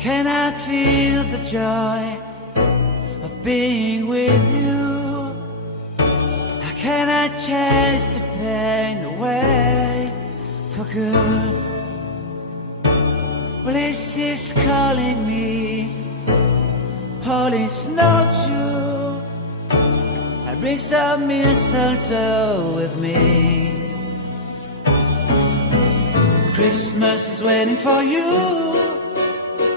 can I feel the joy of being with you? How can I chase the pain away for good? Well, this is calling me, all is not true. I bring some mistletoe with me. Christmas is waiting for you.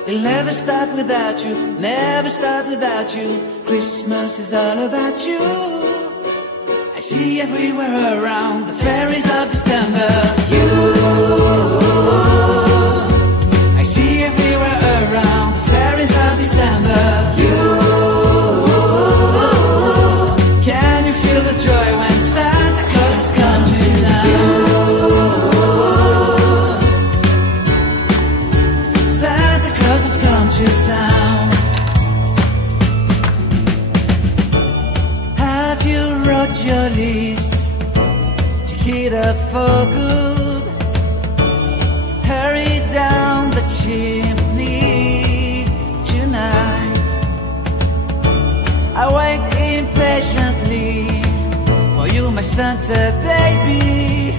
It'll never start without you, never start without you. Christmas is all about you. I see everywhere around the fairies of December. You, I see everywhere around the fairies of December. You, can you feel the joy when Santa Claus has come to town? Santa Claus has come to town. Have you wrote your list to get up for good? Hurry down the chimney tonight. I wait impatiently for you, my Santa baby.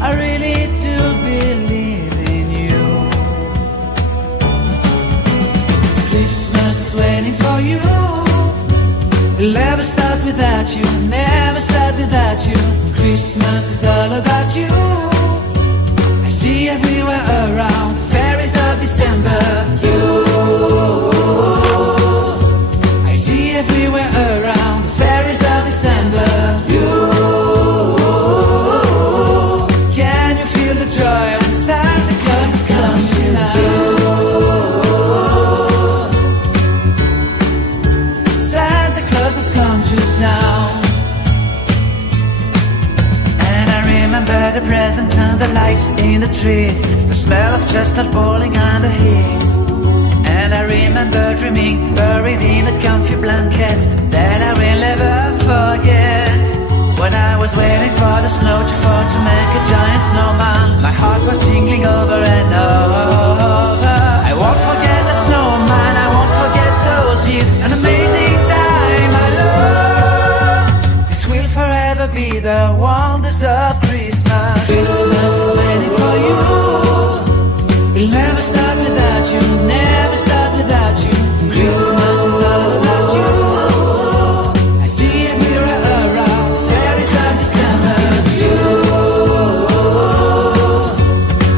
I really do believe in you. Christmas is waiting for you. It'll never start without you, never start without you. Christmas is all about you. I see everywhere around the fairies of December. You, I see everywhere around the fairies of December. You, can you feel the joy when Santa Claus has come to town? Santa Claus has come to town. And I remember the presents and the lights in the trees, the smell of chestnut boiling on the heat. And I remember dreaming, buried in a comfy blanket that I will never forget. When I was waiting for the snow to fall to make a giant snowman, my heart was tingling over and over. I won't forget the snowman, I won't forget those years, an amazing time I love. This will forever be the wonders of Christmas. Christmas is waiting for you. It'll never start without you, never start without you. Christmas is all about you. I see everywhere around the fairies of December. You,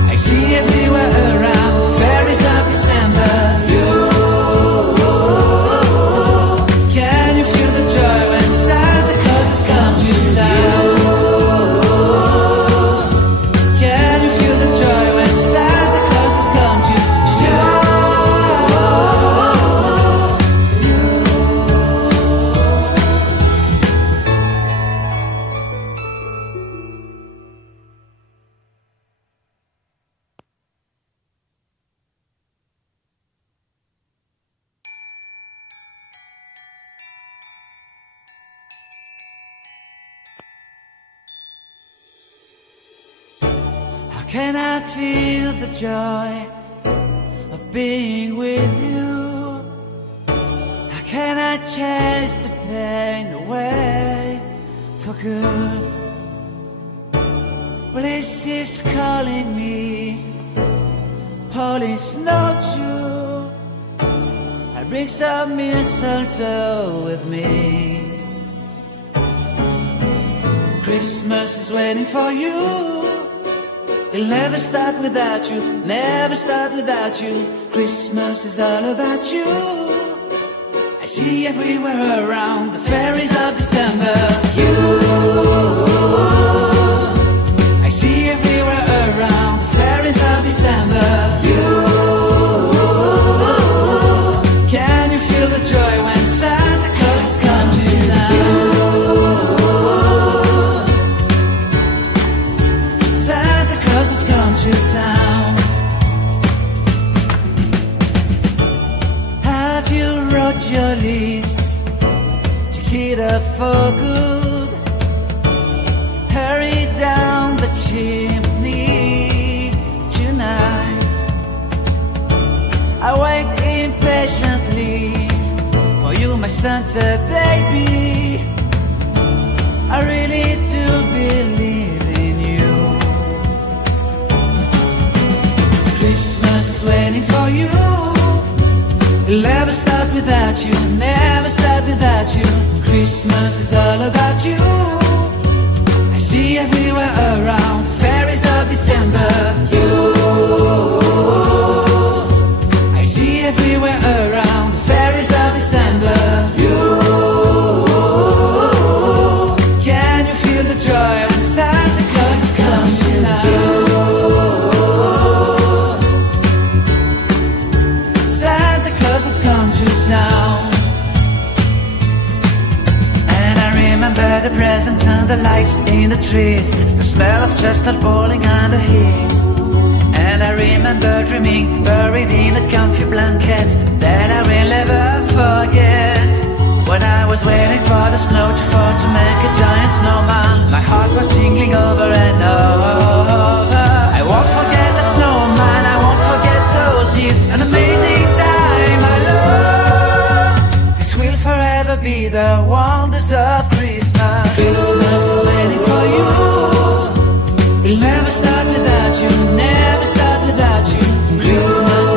I see everywhere around the fairies of December. You, can you feel the joy when Santa Claus has come to town? Can you feel the joy when Santa Claus has come to town? How can I feel the joy of being with you? How can I chase the pain away for good? Well, this is calling me, all is not true. I bring some mistletoe with me. Christmas is waiting for you. It'll never start without you, never start without you. Christmas is all about you. I see everywhere around the fairies of December. You, I see everywhere around the fairies of December. You, can you feel the joy when Santa Claus has come to town? Santa Claus has come to town. Have you wrote your list to get up for good? Hurry down the chimney tonight. my Santa baby. I really do believe in you. Christmas is waiting for you. It'll never start without you, never start without you. Christmas is all about you. I see everywhere around, fairies of December. You, I see everywhere around, fairies of December. You, can you feel the joy when Santa Claus is coming to town? Santa Claus has come to town. And I remember the presents and the lights in the trees, the smell of chestnut boiling and the heat. And I remember dreaming, buried in a comfy blanket that I will never forget. When I was waiting for the snow to fall to make a giant snowman, my heart was jingling over and over. I won't forget that snowman, I won't forget those years, an amazing time I love. This will forever be the wonders of Christmas. Christmas is waiting for you. It'll never start without you, never start without you. Christmas